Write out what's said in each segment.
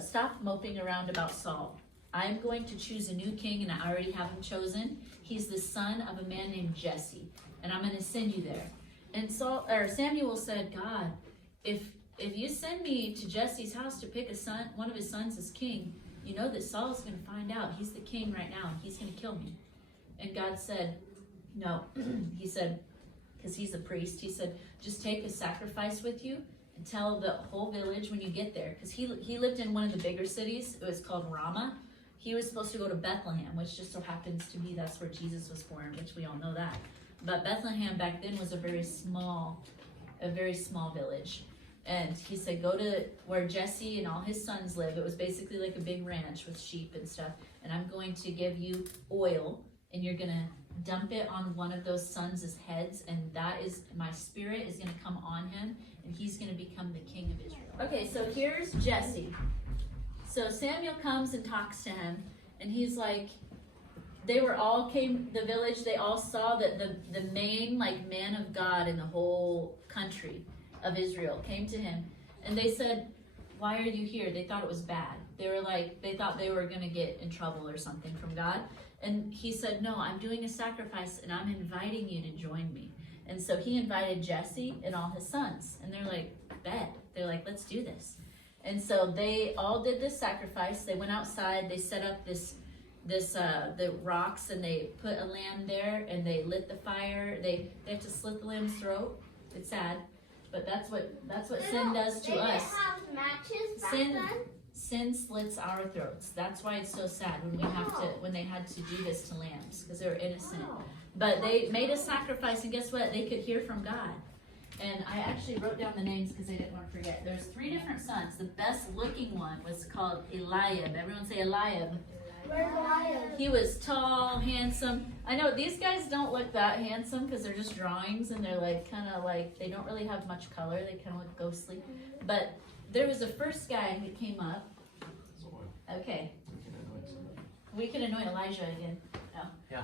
stop moping around about Saul. I'm going to choose a new king, and I already have him chosen. He's the son of a man named Jesse, and I'm going to send you there. And Samuel said, God, if you send me to Jesse's house to pick one of his sons as king, you know that Saul's going to find out he's the king right now, and he's going to kill me. And God said, no. He said, because he's a priest, he said, just take a sacrifice with you and tell the whole village when you get there. Because he lived in one of the bigger cities. It was called Ramah. He was supposed to go to Bethlehem, which just so happens to be that's where Jesus was born, which we all know that. But Bethlehem back then was a very small village. And he said, go to where Jesse and all his sons live. It was basically like a big ranch with sheep and stuff. And I'm going to give you oil, and you're going to dump it on one of those sons' heads. And that is, my spirit is going to come on him, and he's going to become the king of Israel. Okay, so here's Jesse. So Samuel comes and talks to him, and he's like, the village, they all saw that the main man of God in the whole country of Israel came to him, and they said, why are you here? They thought it was bad. They thought they were going to get in trouble or something from God. And he said, no, I'm doing a sacrifice, and I'm inviting you to join me. And so he invited Jesse and all his sons, and they're like, bet. They're like, let's do this. And so they all did this sacrifice. They went outside, they set up the rocks, and they put a lamb there, and they lit the fire. They have to slit the lamb's throat. It's sad, but that's what sin does to us. Have matches back then? Sin slits our throats. That's why it's so sad when they had to do this to lambs, because they were innocent. But they made a sacrifice, and guess what? They could hear from God. And I actually wrote down the names because I didn't want to forget. There's 3 different sons. The best looking one was called Eliab. Everyone say Eliab. He was tall, handsome. I know these guys don't look that handsome because they're just drawings, and they're they don't really have much color. They kind of look ghostly. But there was the first guy who came up. Okay. We can anoint Elijah again. No. Yeah.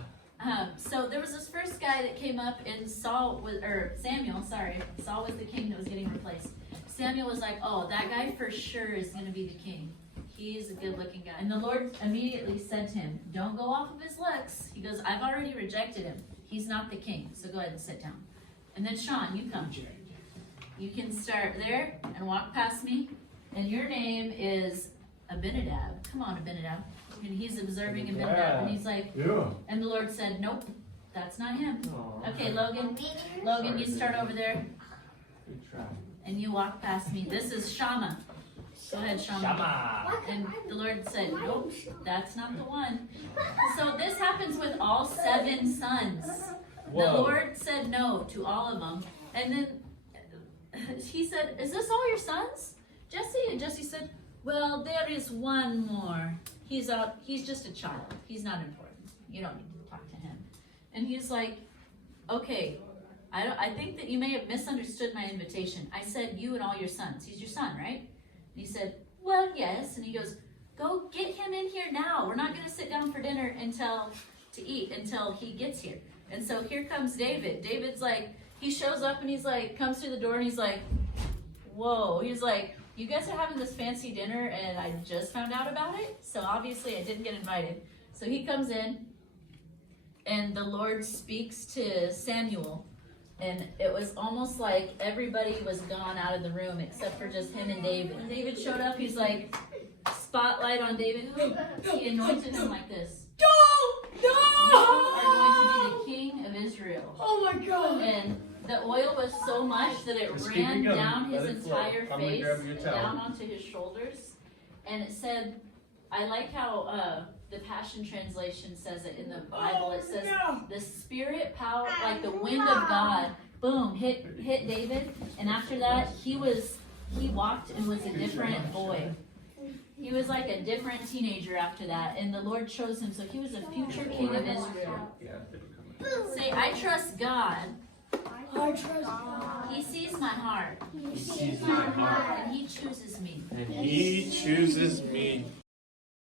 So there was this first guy that came up, and Saul was the king that was getting replaced. Samuel was like, oh, that guy for sure is going to be the king. He's a good-looking guy. And the Lord immediately said to him, don't go off of his looks. He goes, I've already rejected him. He's not the king, so go ahead and sit down. And then Sean, you come. You can start there and walk past me. And your name is Abinadab. Come on, Abinadab. And he's observing Abinadab, and he's like, yeah. And the Lord said, nope, that's not him. Aww. Okay, Logan, you start over there. Good try. And you walk past me. This is Shammah. Go ahead, Shammah. And the Lord said, nope, that's not the one. So this happens with all 7 sons. Whoa. The Lord said no to all of them. And then he said, is this all your sons, Jesse? And Jesse said, well, there is one more. He's just a child. He's not important. You don't need to talk to him. And he's like, okay, I think that you may have misunderstood my invitation. I said you and all your sons. He's your son, right? And he said, well, yes. And he goes, go get him in here now. We're not going to sit down for dinner until he gets here. And so here comes David. David's like, he shows up, and he's like, comes through the door, and he's like, whoa. He's like, you guys are having this fancy dinner, and I just found out about it, so obviously I didn't get invited. So he comes in, and the Lord speaks to Samuel, and it was almost like everybody was gone out of the room except for just him and David. And David showed up, he's like, spotlight on David. He anointed him like this. No! You are going to be the king of Israel. Oh my God! And the oil was so much that it ran down his entire face and down onto his shoulders. And it said, I like how the Passion Translation says it in the Bible. It says, the spirit power, like the wind of God, boom, hit David. And after that, he walked and was a different boy. He was like a different teenager after that. And the Lord chose him. So he was a future king of Israel. Say, I trust God. I trust God. He sees my heart. He sees my heart. And he chooses me. And he chooses me.